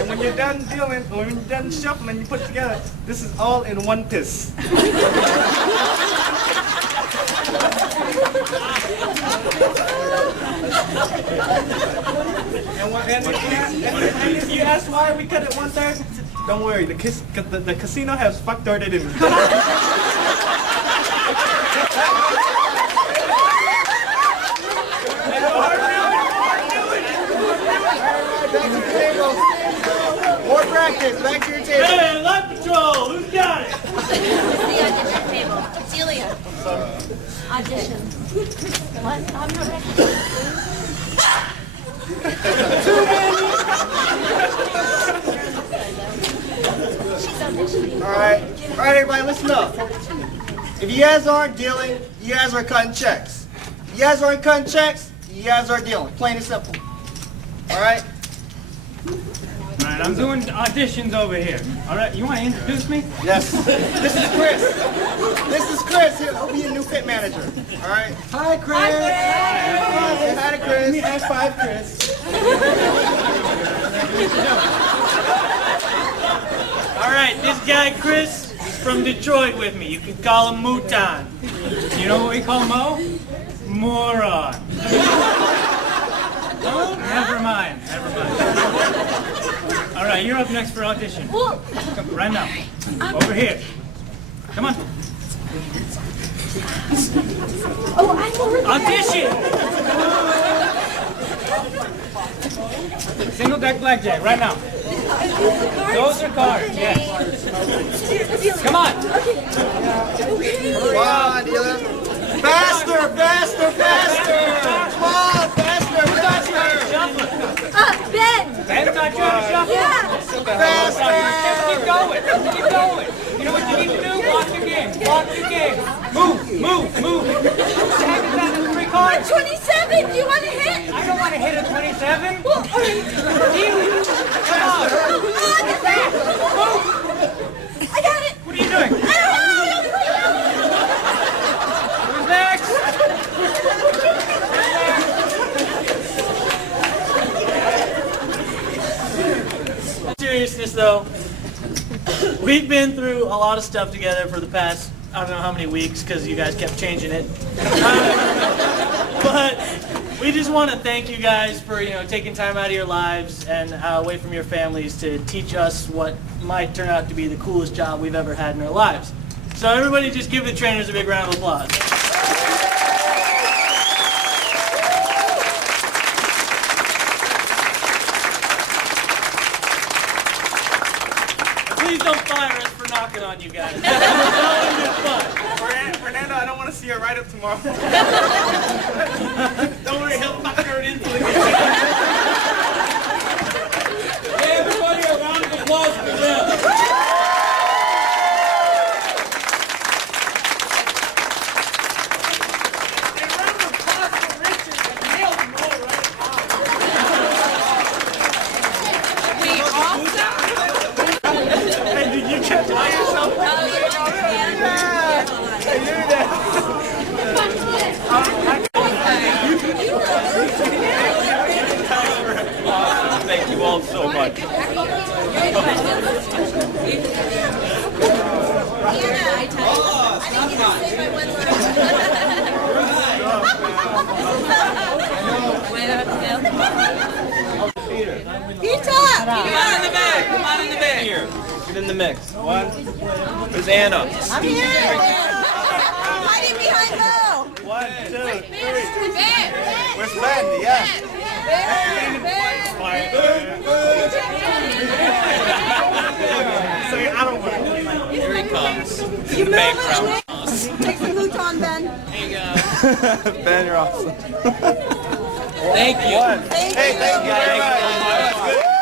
And when you're done dealing, when you're done shuffling, you put it together. This is all in one piss. And if you ask why we cut it 1/3, don't worry. The casino has factored it in. More practice. Back to your table. Hey, light patrol. Who's got it? This is the audition table. Celia. Audition. What? I'm not ready. She's auditioning. All right, everybody, listen up. If you guys aren't dealing, you guys are cutting checks. If you guys aren't cutting checks, you guys are dealing. Plain and simple. All right. All right, I'm doing auditions over here. All right, you want to introduce me? Yes. This is Chris. This is Chris. He'll be your new pit manager. All right. Hi, Chris. Hi, Chris. Say hi to Chris. Give me F5, Chris. All right, this guy Chris is from Detroit with me. You can call him Mouton. You know what we call Mo? Moron. No? Never mind. All right, you're up next for audition. Come, right now. Over here. Come on. Oh, I'm over there. Audition! Single deck blackjack, right now. Those are cards, yes. Come on. Come on, dealer. Faster, faster, faster. Come on, faster, faster. Ben. Ben's not trying to shuffle? Yeah. Faster. Keep going. Keep going. You know what you need to do? Walk your game. Walk your game. Move. Tag is on the 3 cards. 27. Do you want to hit? I don't want to hit a 27. Well, all right. Come on. Move. I got it. What are you doing? I don't know. Who's next? Seriousness though, we've been through a lot of stuff together for the past, I don't know how many weeks because you guys kept changing it. But we just want to thank you guys for taking time out of your lives and away from your families to teach us what might turn out to be the coolest job we've ever had in our lives. So everybody just give the trainers a big round of applause. Please don't fire us for knocking on you guys. Fernando, I don't want to see your write-up tomorrow. Don't worry, he'll factor it into the game. Hey, everybody, a round of applause for them. Thank you all so much. Pizza! Come on in the back. Come on in the back. Here. Get in the mix. One. Where's Anna? I'm here! Hiding behind Mo! 1, 2, 3. Ben! Where's Ben? Yeah. I don't want to. Here he comes. You move background. Take the mouton, Ben. There you go. Ben, you're awesome. Thank you. Thank Hey, you. thank you very much. Thank you. Good.